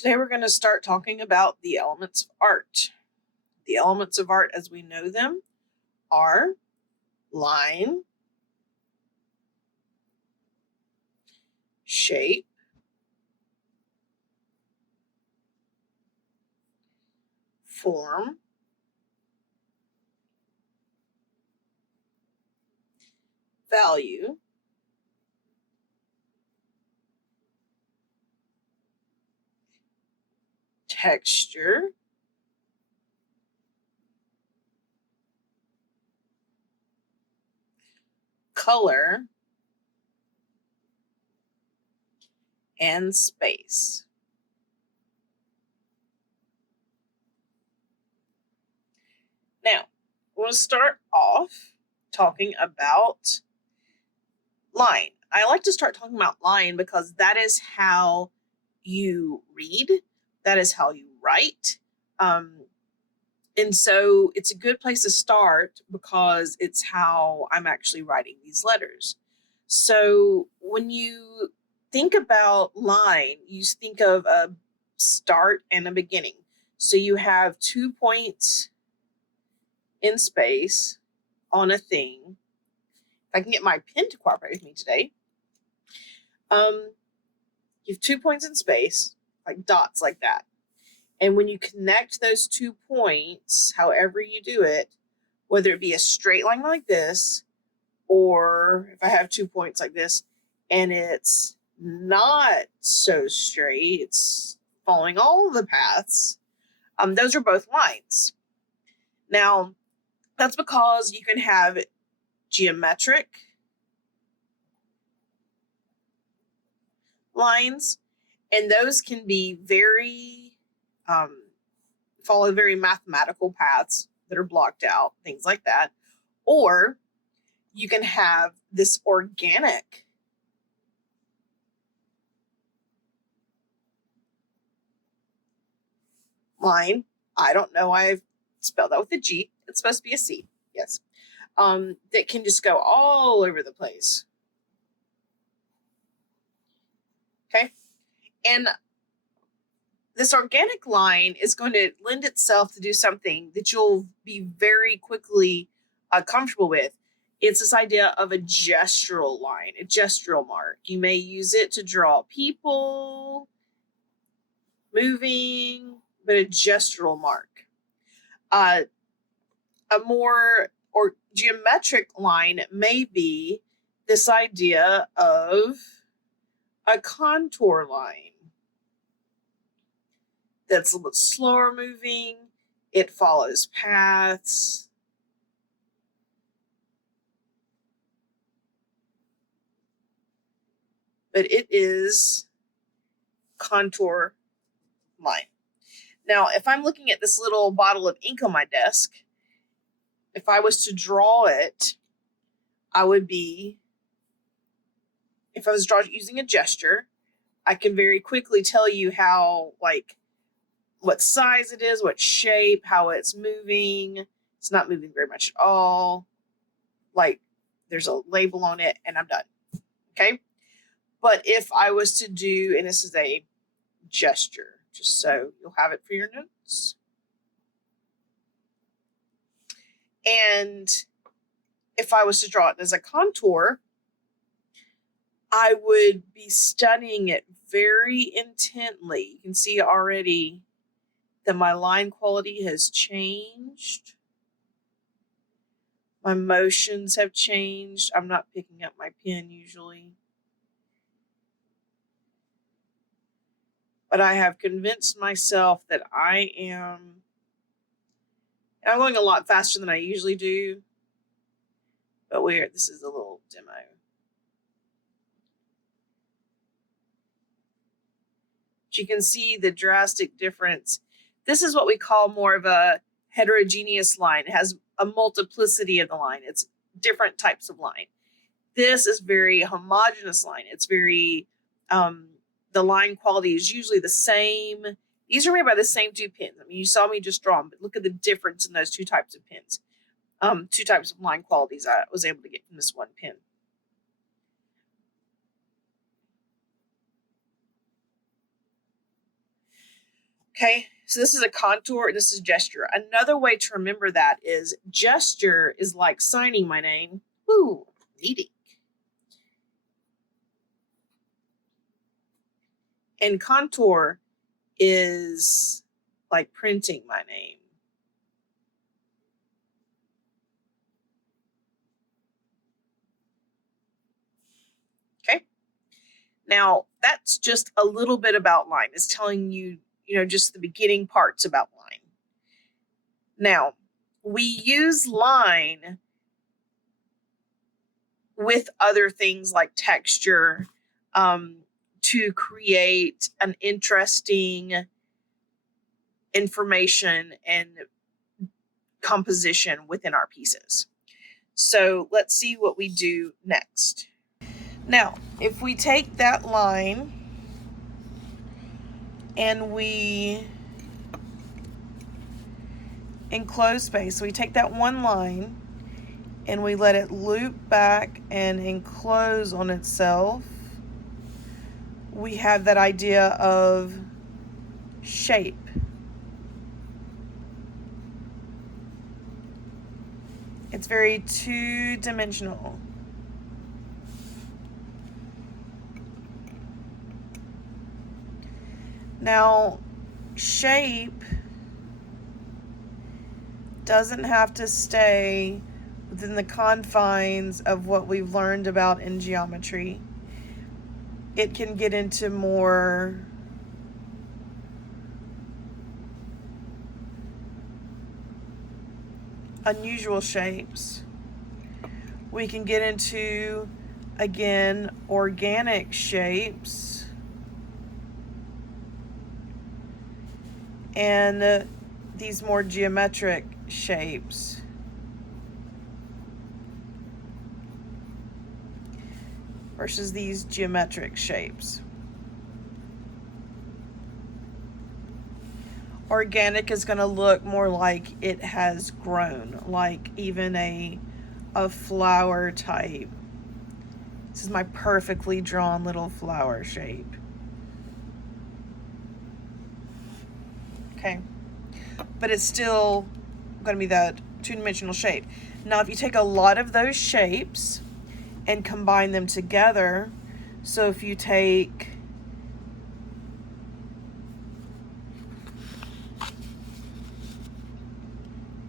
Today we're going to start talking about the elements of art. The elements of art as we know them are line, shape, form, value, texture, color, and space. Now, we'll start off talking about line. I like to start talking about line because that is how you read, that is how you write. And so it's a good place to start because it's how I'm actually writing these letters. So when you think about line, you think of a start and a beginning. So you have 2 points in space on a thing. If I can get my pen to cooperate with me today. You have 2 points in space, like dots like that. And when you connect those 2 points, however you do it, whether it be a straight line like this, or if I have 2 points like this, and it's not so straight, it's following all the paths, those are both lines. Now, that's because you can have geometric lines, and those can be very follow very mathematical paths that are blocked out, things like that. Or you can have this organic line. I don't know why I've spelled that with a G. It's supposed to be a C. Yes. That can just go all over the place. Okay. And this organic line is going to lend itself to do something that you'll be very quickly comfortable with. It's this idea of a gestural line, a gestural mark. You may use it to draw people moving, but a gestural mark. A more or geometric line may be this idea of a contour line that's a little bit slower moving. It follows paths. But it is contour line. Now, if I'm looking at this little bottle of ink on my desk, if I was to draw it, I would be, if I was drawing using a gesture, I can very quickly tell you how, like, what size it is, what shape, how it's moving. It's not moving very much at all. Like, there's a label on it, and I'm done. Okay? But if I was to do, and this is a gesture, just so you'll have it for your notes. And if I was to draw it as a contour, I would be studying it very intently. You can see already that my line quality has changed. My motions have changed. I'm not picking up my pen usually. But I have convinced myself that I am, and I'm going a lot faster than I usually do, but this is a little demo. But you can see the drastic difference. This is what we call more of a heterogeneous line. It has a multiplicity of the line. It's different types of line. This is very homogeneous line. It's very, the line quality is usually the same. These are made by the same 2 pens. I mean, you saw me just draw them, but look at the difference in those 2 types of pens. 2 types of line qualities I was able to get from this one pen. Okay, so this is a contour, this is gesture. Another way to remember that is gesture is like signing my name. Woo, needy. And contour is like printing my name. Okay. Now, that's just a little bit about line. It's telling you, just the beginning parts about line. Now, we use line with other things like texture to create an interesting information and composition within our pieces. So let's see what we do next. Now, if we take that line and we enclose space, so we take that one line and we let it loop back and enclose on itself, we have that idea of shape. It's very two-dimensional. Now, shape doesn't have to stay within the confines of what we've learned about in geometry. It can get into more unusual shapes. We can get into, again, organic shapes and these more geometric shapes. Versus these geometric shapes. Organic is going to look more like it has grown, like even a flower type. This is my perfectly drawn little flower shape. Okay, but it's still going to be that two-dimensional shape. Now, if you take a lot of those shapes and combine them together, so if you take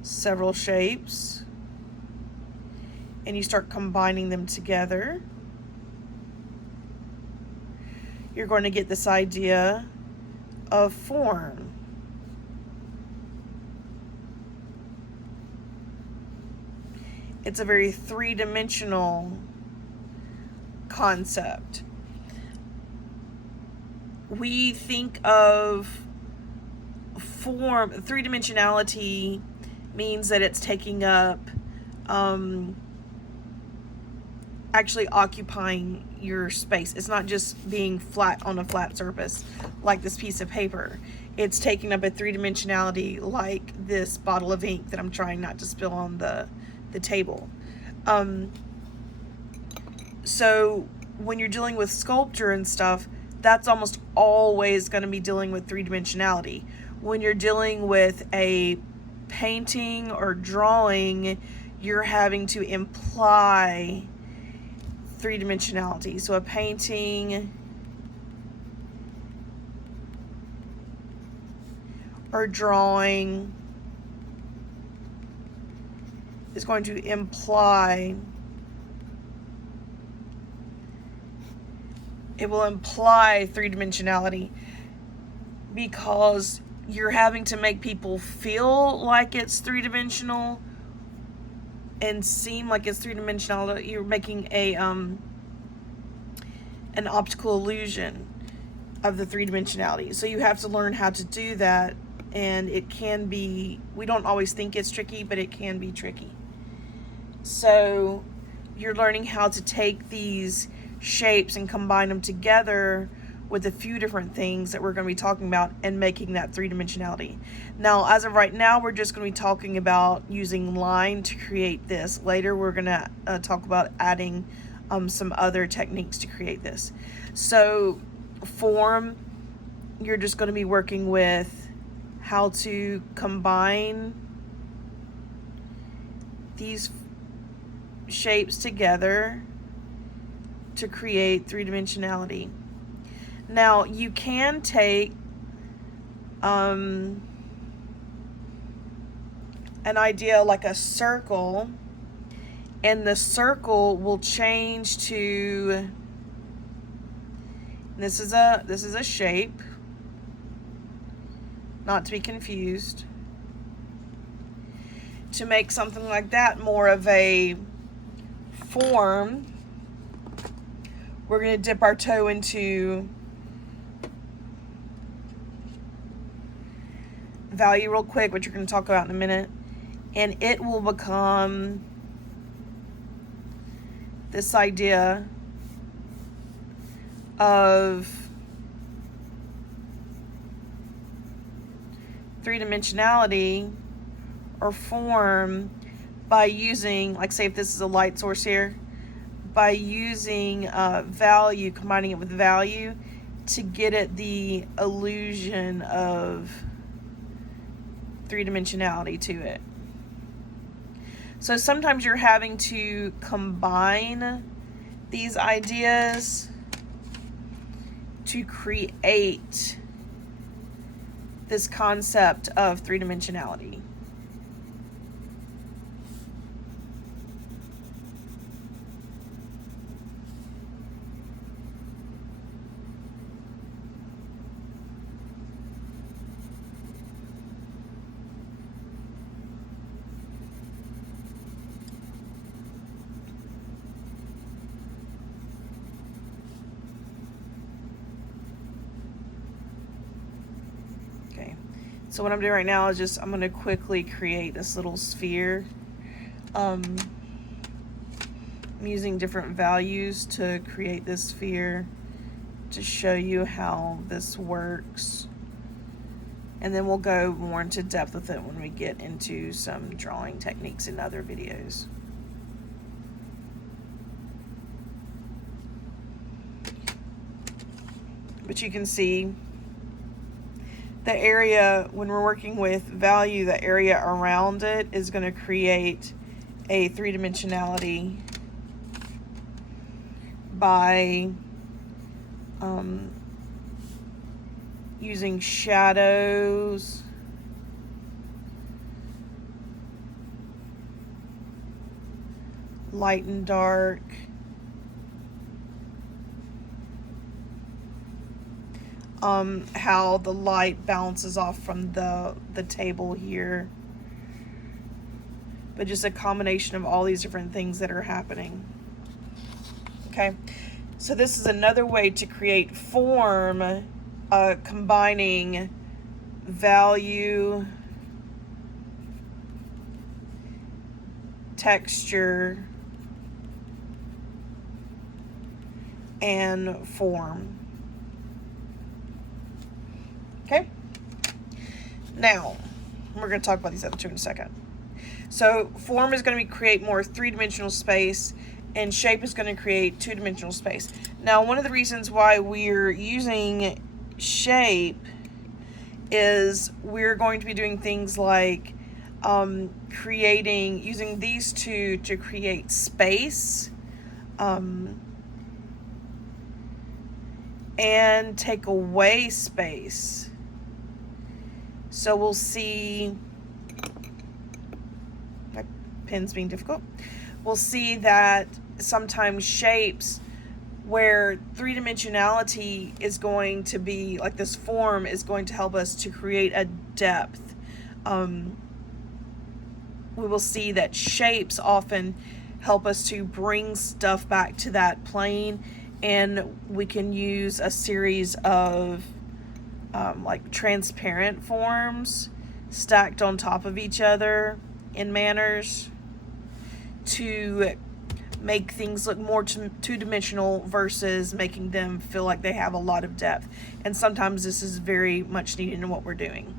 several shapes and you start combining them together, you're going to get this idea of form. It's a very three-dimensional concept. We think of form, three-dimensionality means that it's taking up, actually occupying your space. It's not just being flat on a flat surface like this piece of paper. It's taking up a three-dimensionality like this bottle of ink that I'm trying not to spill on the table. So when you're dealing with sculpture and stuff, that's almost always going to be dealing with three-dimensionality. When you're dealing with a painting or drawing, you're having to imply three-dimensionality. So a painting or drawing is going to imply, it will imply three-dimensionality because you're having to make people feel like it's three-dimensional and seem like it's three-dimensional. You're making a an optical illusion of the three-dimensionality. So you have to learn how to do that, and it can be, we don't always think it's tricky, but it can be tricky. So you're learning how to take these shapes and combine them together with a few different things that we're going to be talking about and making that three-dimensionality. Now, as of right now, we're just going to be talking about using line to create this. Later, we're going to talk about adding some other techniques to create this. So form, you're just going to be working with how to combine these shapes together to create three-dimensionality. Now, you can take an idea like a circle, and the circle will change to, this is a shape, not to be confused. To make something like that more of a form, we're going to dip our toe into value real quick, which we're going to talk about in a minute, and it will become this idea of three-dimensionality or form by using, like, say if this is a light source here, by using value, combining it with value to get it the illusion of three-dimensionality to it. So sometimes you're having to combine these ideas to create this concept of three-dimensionality. So what I'm doing right now is I'm going to quickly create this little sphere. I'm using different values to create this sphere to show you how this works. And then we'll go more into depth with it when we get into some drawing techniques in other videos. But you can see the area, when we're working with value, the area around it is going to create a three-dimensionality by using shadows, light and dark, how the light bounces off from the table here, but just a combination of all these different things that are happening. Okay, so this is another way to create form, combining value, texture, and form. Okay, now we're going to talk about these other two in a second. So form is going to create more three-dimensional space, and shape is going to create two-dimensional space. Now, one of the reasons why we're using shape is we're going to be doing things like using these two to create space, and take away space. So we'll see, my pen's being difficult. We'll see that sometimes shapes where three-dimensionality is going to be, like this form is going to help us to create a depth. We will see that shapes often help us to bring stuff back to that plane, and we can use a series of like transparent forms stacked on top of each other in manners to make things look more two-dimensional versus making them feel like they have a lot of depth. And sometimes this is very much needed in what we're doing.